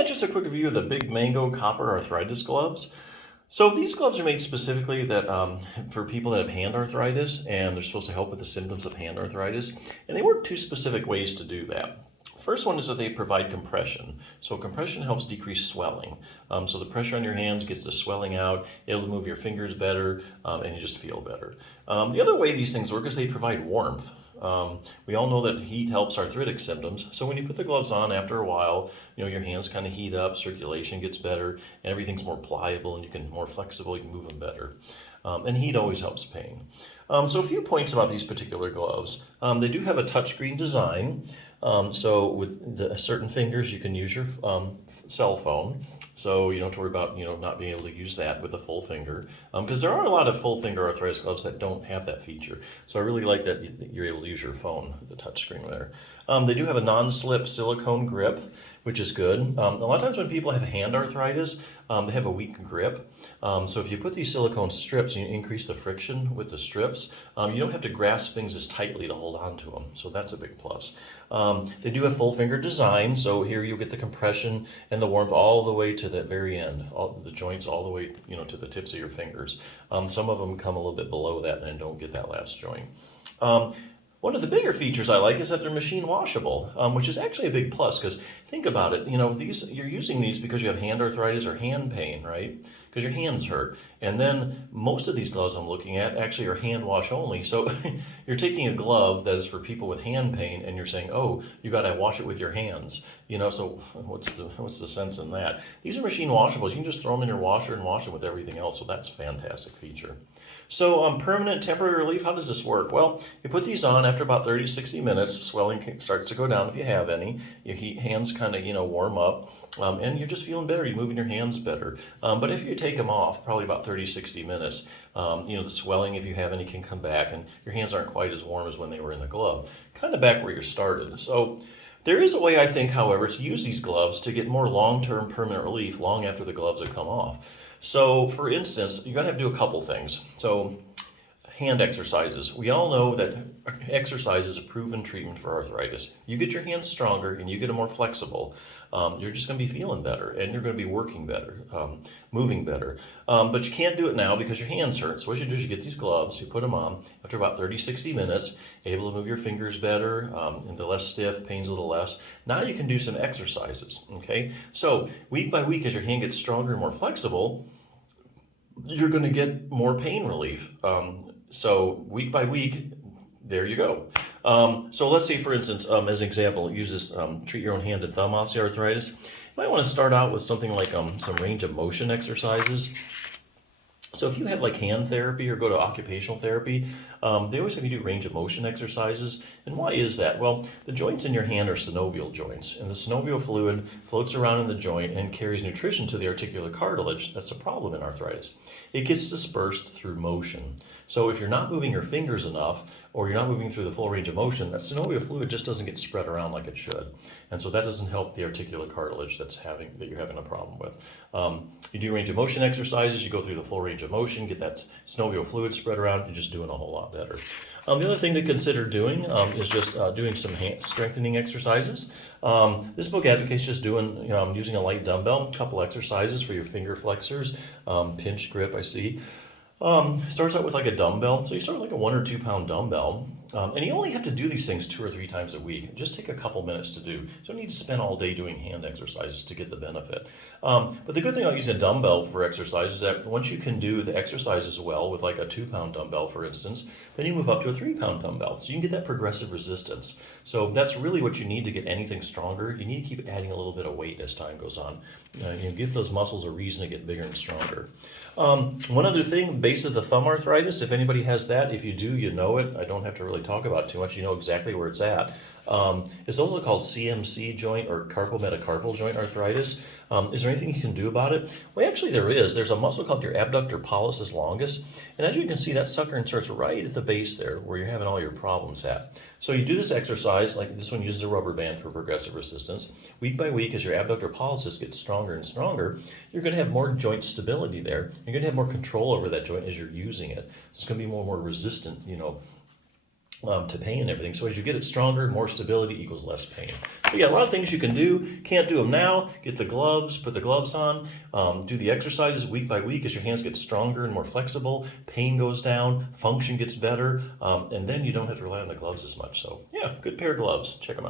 Yeah, just a quick review of the Big Mango Copper Arthritis Gloves. So these gloves are made specifically for people that have hand arthritis, and they're supposed to help with the symptoms of hand arthritis. And they work two specific ways to do that. First one is that they provide compression. So compression helps decrease swelling. So the pressure on your hands gets the swelling out, able to move your fingers better, and you just feel better. The other way these things work is they provide warmth. We all know that heat helps arthritic symptoms. So when you put the gloves on after a while, your hands kind of heat up, circulation gets better, and everything's more pliable and more flexible, you can move them better. And heat always helps pain. So a few points about these particular gloves. They do have a touchscreen design. So with the certain fingers, you can use your cell phone. So you don't have to worry about not being able to use that with a full finger, because there are a lot of full finger arthritis gloves that don't have that feature. So I really like that you're able to use your phone, the touch screen there. They do have a non-slip silicone grip, which is good. A lot of times when people have hand arthritis, they have a weak grip. So if you put these silicone strips, you increase the friction with the strips. You don't have to grasp things as tightly to hold on to them. So that's a big plus. They do have full finger design. So here you'll get the compression and the warmth all the way to the very end, all the joints all the way, to the tips of your fingers. Some of them come a little bit below that and don't get that last joint. One of the bigger features I like is that they're machine washable, which is actually a big plus because think about it, you're using these because you have hand arthritis or hand pain, right? Because your hands hurt. And then most of these gloves I'm looking at actually are hand wash only. So you're taking a glove that is for people with hand pain and you're saying, oh, you got to wash it with your hands. So what's the sense in that? These are machine washables. You can just throw them in your washer and wash them with everything else. So that's a fantastic feature. So permanent temporary relief, how does this work? Well, you put these on after about 30 to 60 minutes, swelling starts to go down if you have any. Your hands kind of, warm up, and you're just feeling better. You're moving your hands better. But if you take them off, probably about 30 to 60 minutes, the swelling, if you have any, can come back, and your hands aren't quite as warm as when they were in the glove. Kind of back where you started. So there is a way, I think, however, to use these gloves to get more long-term permanent relief long after the gloves have come off. So, for instance, you're going to have to do a couple things. So, hand exercises. We all know that exercise is a proven treatment for arthritis. You get your hands stronger and you get them more flexible. You're just going to be feeling better and you're going to be working better, moving better. But you can't do it now because your hands hurt. So what you do is you get these gloves, you put them on after about 30, 60 minutes, able to move your fingers better, and they're less stiff, pain's a little less. Now you can do some exercises, okay? So week by week, as your hand gets stronger and more flexible, you're going to get more pain relief. So week by week, there you go. So let's say, for instance, as an example, use this treat your own hand and thumb osteoarthritis. You might want to start out with something like some range of motion exercises. So if you have like hand therapy or go to occupational therapy, they always have you do range of motion exercises. And why is that? Well, the joints in your hand are synovial joints, and the synovial fluid floats around in the joint and carries nutrition to the articular cartilage. That's a problem in arthritis. It gets dispersed through motion. So if you're not moving your fingers enough, or you're not moving through the full range of motion, that synovial fluid just doesn't get spread around like it should. And so that doesn't help the articular cartilage that you're having a problem with. You do range of motion exercises, you go through the full range of motion, get that synovial fluid spread around, you're just doing a whole lot better. The other thing to consider doing is just doing some hand strengthening exercises. This book advocates just doing, using a light dumbbell, a couple exercises for your finger flexors, pinch grip, I see. Starts out with like a dumbbell. So you start with like a 1 or 2 pound dumbbell. And you only have to do these things 2 or 3 times a week. Just take a couple minutes to do. You don't need to spend all day doing hand exercises to get the benefit. But the good thing about using a dumbbell for exercise is that once you can do the exercises well with like a 2 pound dumbbell, for instance, then you move up to a 3 pound dumbbell. So you can get that progressive resistance. So that's really what you need to get anything stronger. You need to keep adding a little bit of weight as time goes on. Give those muscles a reason to get bigger and stronger. One other thing, base of the thumb arthritis, if anybody has that, if you do, you know it. I don't have to really talk about it too much. You know exactly where it's at. It's also called CMC joint or carpometacarpal joint arthritis. Is there anything you can do about it? Well, actually there is. There's a muscle called your abductor pollicis longus. And as you can see, that sucker starts right at the base there where you're having all your problems at. So you do this exercise, like this one uses a rubber band for progressive resistance. Week by week, as your abductor pollicis gets stronger and stronger, you're going to have more joint stability there. You're going to have more control over that joint as you're using it. So it's going to be more resistant, to pain and everything. So as you get it stronger, more stability equals less pain. So yeah, a lot of things you can do. Can't do them now. Get the gloves, put the gloves on, do the exercises week by week as your hands get stronger and more flexible. Pain goes down, function gets better, and then you don't have to rely on the gloves as much. So yeah, good pair of gloves. Check them out.